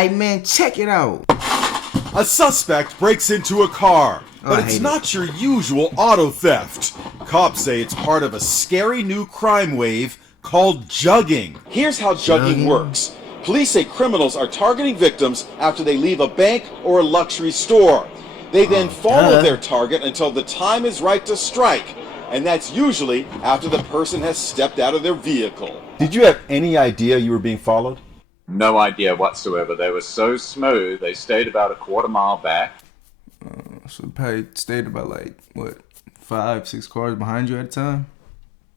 Hey man, check it out. A suspect breaks into a car, but it's not your usual auto theft. Cops say it's part of a scary new crime wave called jugging. Here's how jugging works. Police say criminals are targeting victims after they leave a bank or a luxury store. They then follow their target until the time is right to strike, and that's usually after the person has stepped out of their vehicle. Did you have any idea you were being followed? No idea whatsoever. They were so smooth, they stayed about a quarter mile back. So probably stayed about like, what, 5-6 cars behind you at a time?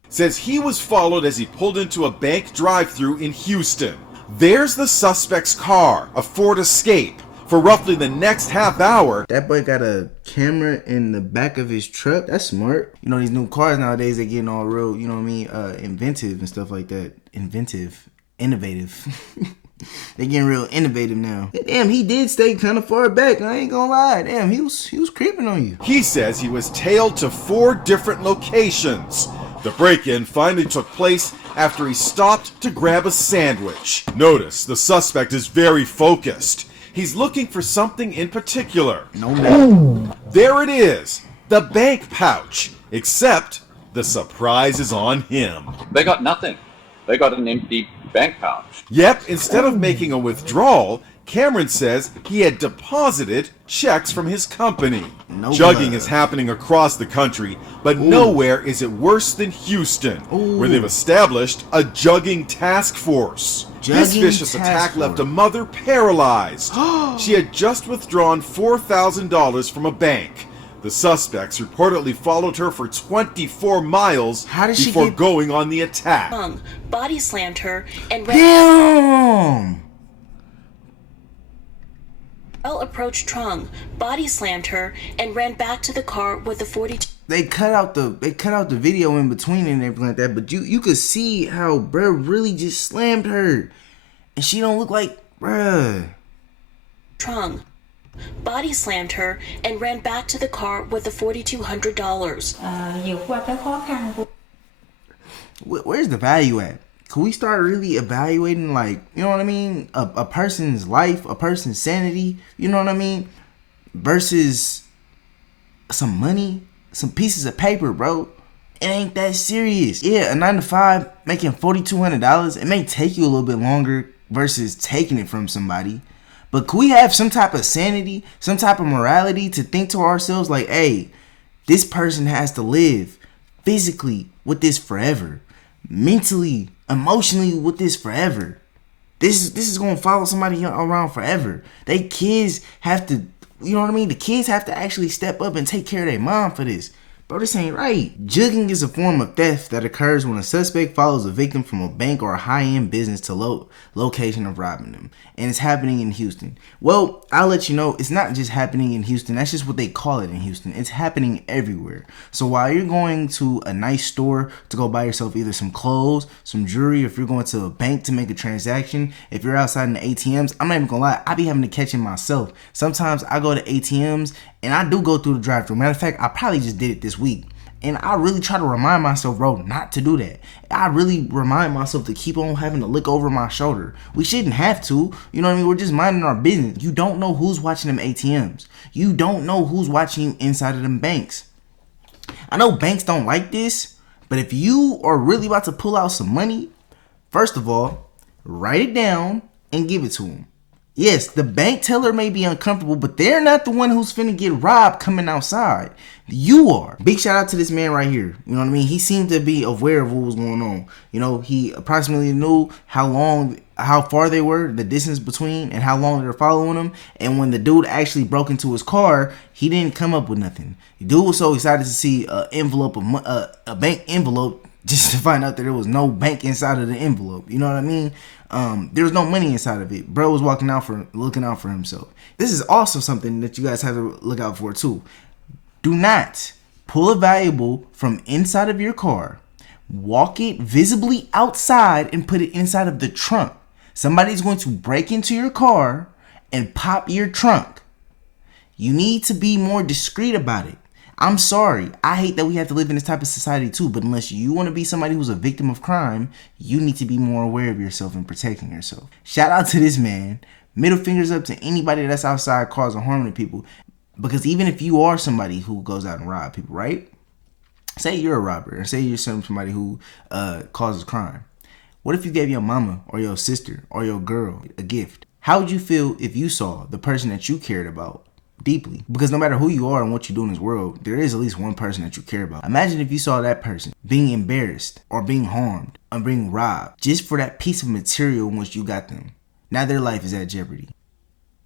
Says he was followed as he pulled into a bank drive-thru in Houston. There's the suspect's car, a Ford Escape. For roughly the next half hour, that boy got a camera in the back of his truck. That's smart. You know, these new cars nowadays, they getting all real, you know what I mean, inventive and stuff like that. Innovative. They getting real innovative now. Damn, he did stay kind of far back. I ain't gonna lie. Damn, he was creeping on you. He says he was tailed to 4 different locations. The break-in finally took place after he stopped to grab a sandwich. Notice the suspect is very focused. He's looking for something in particular. There it is, the bank pouch. Except the surprise is on him. They got nothing. They got an empty bank pouch. Yep, instead of making a withdrawal, Cameron says he had deposited checks from his company. Jugging is happening across the country, but nowhere is it worse than Houston, where they've established a jugging task force. This vicious attack left a mother paralyzed. She had just withdrawn $4,000 from a bank. The suspects reportedly followed her for 24 miles before going on the attack. Body slammed her and Damn! approached Trung, body slammed her, and ran back to the car with the 42. They cut out the video in between and everything like that, but you could see how bruh really just slammed her, and she don't look like bruh. Trung body slammed her and ran back to the car with the $4,200. Where's the value at? Can we start really evaluating, like, you know what I mean, a person's life, a person's sanity, you know what I mean, versus some money, some pieces of paper, bro? It ain't that serious. Yeah, a 9-to-5 making $4,200, it may take you a little bit longer versus taking it from somebody. But can we have some type of sanity, some type of morality to think to ourselves like, hey, this person has to live physically with this forever, mentally, emotionally with this forever. This is gonna follow somebody around forever. They kids have to, you know what I mean? The kids have to actually step up and take care of their mom for this. Bro, this ain't right. Jugging is a form of theft that occurs when a suspect follows a victim from a bank or a high-end business to location of robbing them. And it's happening in Houston. Well, I'll let you know, it's not just happening in Houston. That's just what they call it in Houston. It's happening everywhere. So while you're going to a nice store to go buy yourself either some clothes, some jewelry, if you're going to a bank to make a transaction, if you're outside in the ATMs, I'm not even gonna lie, I be having to catch it myself. Sometimes I go to ATMs and I do go through the drive-thru. Matter of fact, I probably just did it this week. And I really try to remind myself, bro, not to do that. I really remind myself to keep on having to look over my shoulder. We shouldn't have to. You know what I mean? We're just minding our business. You don't know who's watching them ATMs. You don't know who's watching you inside of them banks. I know banks don't like this, but if you are really about to pull out some money, first of all, write it down and give it to them. Yes, the bank teller may be uncomfortable, but they're not the one who's finna get robbed coming outside. You are. Big shout out to this man right here. You know what I mean? He seemed to be aware of what was going on. You know, he approximately knew how far they were, the distance between, and how long they were following him. And when the dude actually broke into his car, he didn't come up with nothing. The dude was so excited to see a bank envelope just to find out that there was no bank inside of the envelope. You know what I mean? There was no money inside of it. Bro was looking out for himself. This is also something that you guys have to look out for too. Do not pull a valuable from inside of your car, walk it visibly outside, and put it inside of the trunk. Somebody's going to break into your car and pop your trunk. You need to be more discreet about it. I'm sorry. I hate that we have to live in this type of society too, but unless you want to be somebody who's a victim of crime, you need to be more aware of yourself and protecting yourself. Shout out to this man. Middle fingers up to anybody that's outside causing harm to people. Because even if you are somebody who goes out and rob people, right? Say you're a robber, or say you're somebody who causes crime. What if you gave your mama or your sister or your girl a gift? How would you feel if you saw the person that you cared about deeply? Because no matter who you are and what you do in this world, there is at least one person that you care about. Imagine if you saw that person being embarrassed or being harmed or being robbed just for that piece of material in which you got them. Now their life is at jeopardy.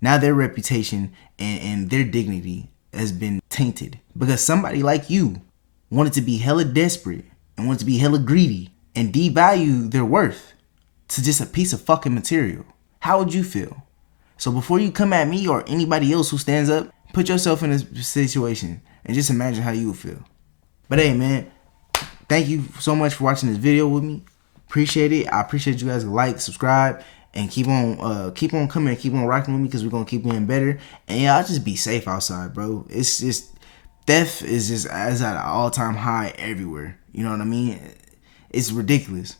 Now their reputation and their dignity has been tainted because somebody like you wanted to be hella desperate and wanted to be hella greedy and devalue their worth to just a piece of fucking material. How would you feel? So before you come at me or anybody else who stands up, put yourself in this situation and just imagine how you would feel. But hey, man, thank you so much for watching this video with me. Appreciate it. I appreciate you guys like, subscribe, and keep on coming and keep on rocking with me because we're gonna keep getting better. And yeah, I'll just be safe outside, bro. It's just theft is at an all-time high everywhere. You know what I mean? It's ridiculous.